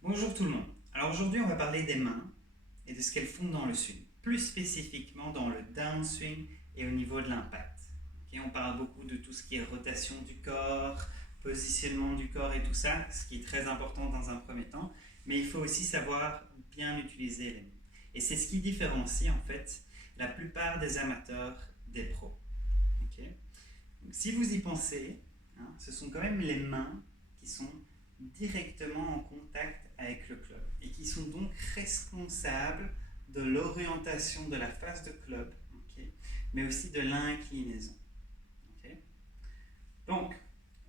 Bonjour tout le monde. Alors aujourd'hui, on va parler des mains et de ce qu'elles font dans le swing, plus spécifiquement dans le downswing et au niveau de l'impact. Okay, on parle beaucoup de tout ce qui est rotation du corps, positionnement du corps et tout ça, ce qui est très important dans un premier temps, mais il faut aussi savoir bien utiliser les mains. Et c'est ce qui différencie en fait la plupart des amateurs des pros. Okay, donc, si vous y pensez, ce sont quand même les mains qui sont directement en contact avec le club et qui sont donc responsables de l'orientation de la face de club, okay, mais aussi de l'inclinaison. Okay. Donc,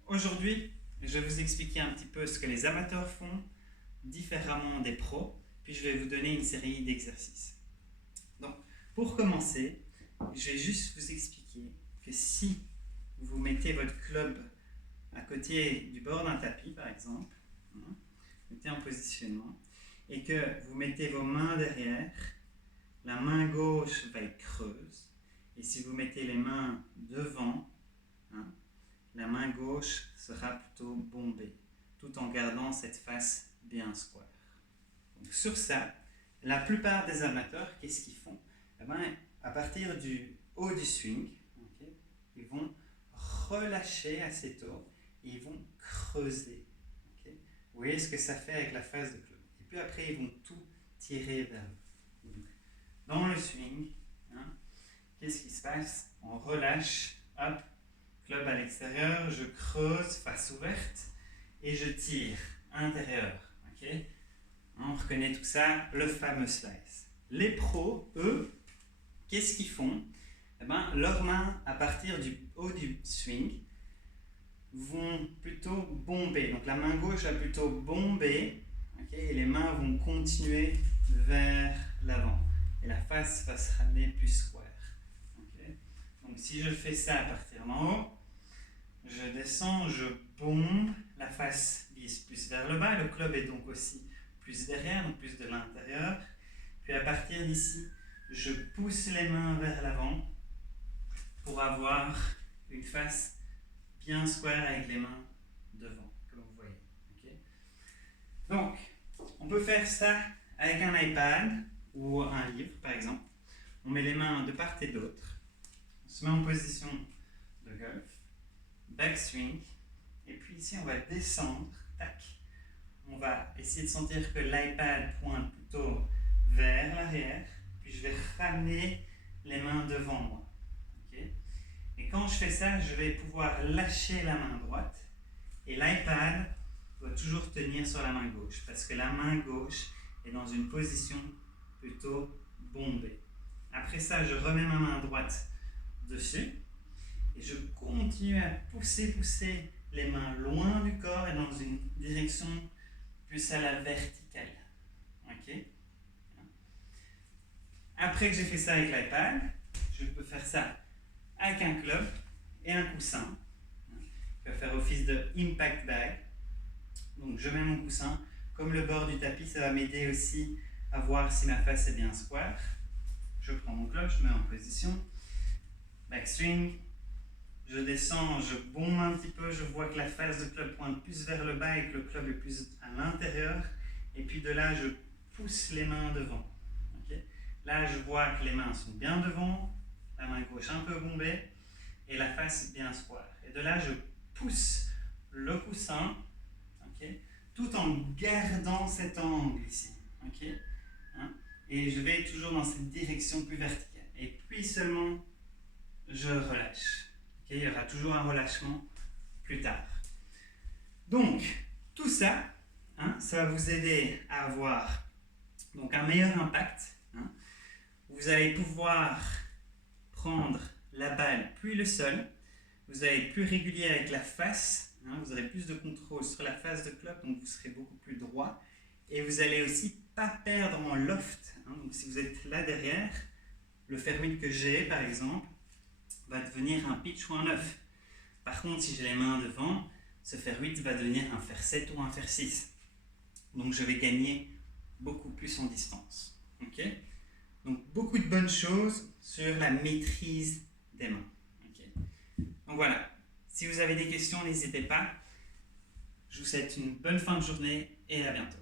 aujourd'hui, je vais vous expliquer un petit peu ce que les amateurs font différemment des pros, puis je vais vous donner une série d'exercices. Donc, pour commencer, je vais juste vous expliquer que si vous mettez votre club à côté du bord d'un tapis, par exemple, mettez en positionnement, et que vous mettez vos mains derrière, la main gauche va être creuse, et si vous mettez les mains devant, la main gauche sera plutôt bombée, tout en gardant cette face bien square. Donc sur ça, la plupart des amateurs, qu'est-ce qu'ils font? À partir du haut du swing, okay, ils vont relâcher assez tôt et ils vont creuser. Okay. Vous voyez ce que ça fait avec la face de club. Et puis après, ils vont tout tirer vers le haut. Dans le swing, qu'est-ce qui se passe? On relâche, hop, club à l'extérieur, je creuse, face ouverte, et je tire, intérieur. Okay. On reconnaît tout ça, le fameux slice. Les pros, eux, qu'est-ce qu'ils font? Leurs mains, à partir du haut du swing, vont plutôt bomber. Donc la main gauche va plutôt bomber, okay, et les mains vont continuer vers l'avant. Et la face va se ramener plus square. Okay. Donc si je fais ça à partir d'en haut, je descends, je bombe, la face vise plus vers le bas, le club est donc aussi plus derrière, donc plus de l'intérieur. Puis à partir d'ici, je pousse les mains vers l'avant pour avoir une face bien square avec les mains devant, comme vous voyez. Okay. Donc, on peut faire ça avec un iPad ou un livre, par exemple. On met les mains de part et d'autre. On se met en position de golf, backswing, et puis ici, on va descendre, tac. On va essayer de sentir que l'iPad pointe plutôt vers l'arrière, puis je vais ramener les mains devant moi. Okay. Et quand je fais ça, je vais pouvoir lâcher la main droite et l'iPad doit toujours tenir sur la main gauche parce que la main gauche est dans une position plutôt bombée. Après ça, je remets ma main droite dessus et je continue à pousser les mains loin du corps et dans une direction plus à la verticale. Okay. Après que j'ai fait ça avec l'iPad, je peux faire ça avec un club et un coussin qui va faire office de impact bag. Donc je mets mon coussin, comme le bord du tapis, ça va m'aider aussi à voir si ma face est bien square. Je prends mon club, je mets en position, backswing, je descends, je bombe un petit peu, je vois que la face de club pointe plus vers le bas et que le club est plus à l'intérieur, et puis de là je pousse les mains devant. Okay. Là je vois que les mains sont bien devant, la main gauche un peu bombée et la face bien square. Et de là, je pousse le coussin, okay, tout en gardant cet angle ici. Okay, et je vais toujours dans cette direction plus verticale. Et puis seulement, je relâche. Okay, il y aura toujours un relâchement plus tard. Donc, tout ça, ça va vous aider à avoir donc, un meilleur impact. Vous allez pouvoir prendre la balle puis le sol, vous allez être plus régulier avec la face, vous aurez plus de contrôle sur la face de club, donc vous serez beaucoup plus droit, et vous allez aussi pas perdre en loft, donc si vous êtes là derrière, le fer 8 que j'ai par exemple va devenir un pitch ou un 9. Par contre, si j'ai les mains devant, ce fer 8 va devenir un fer 7 ou un fer 6. Donc je vais gagner beaucoup plus en distance. Okay. Donc beaucoup de bonnes choses sur la maîtrise des mains. Okay. Donc voilà, si vous avez des questions, n'hésitez pas. Je vous souhaite une bonne fin de journée et à bientôt.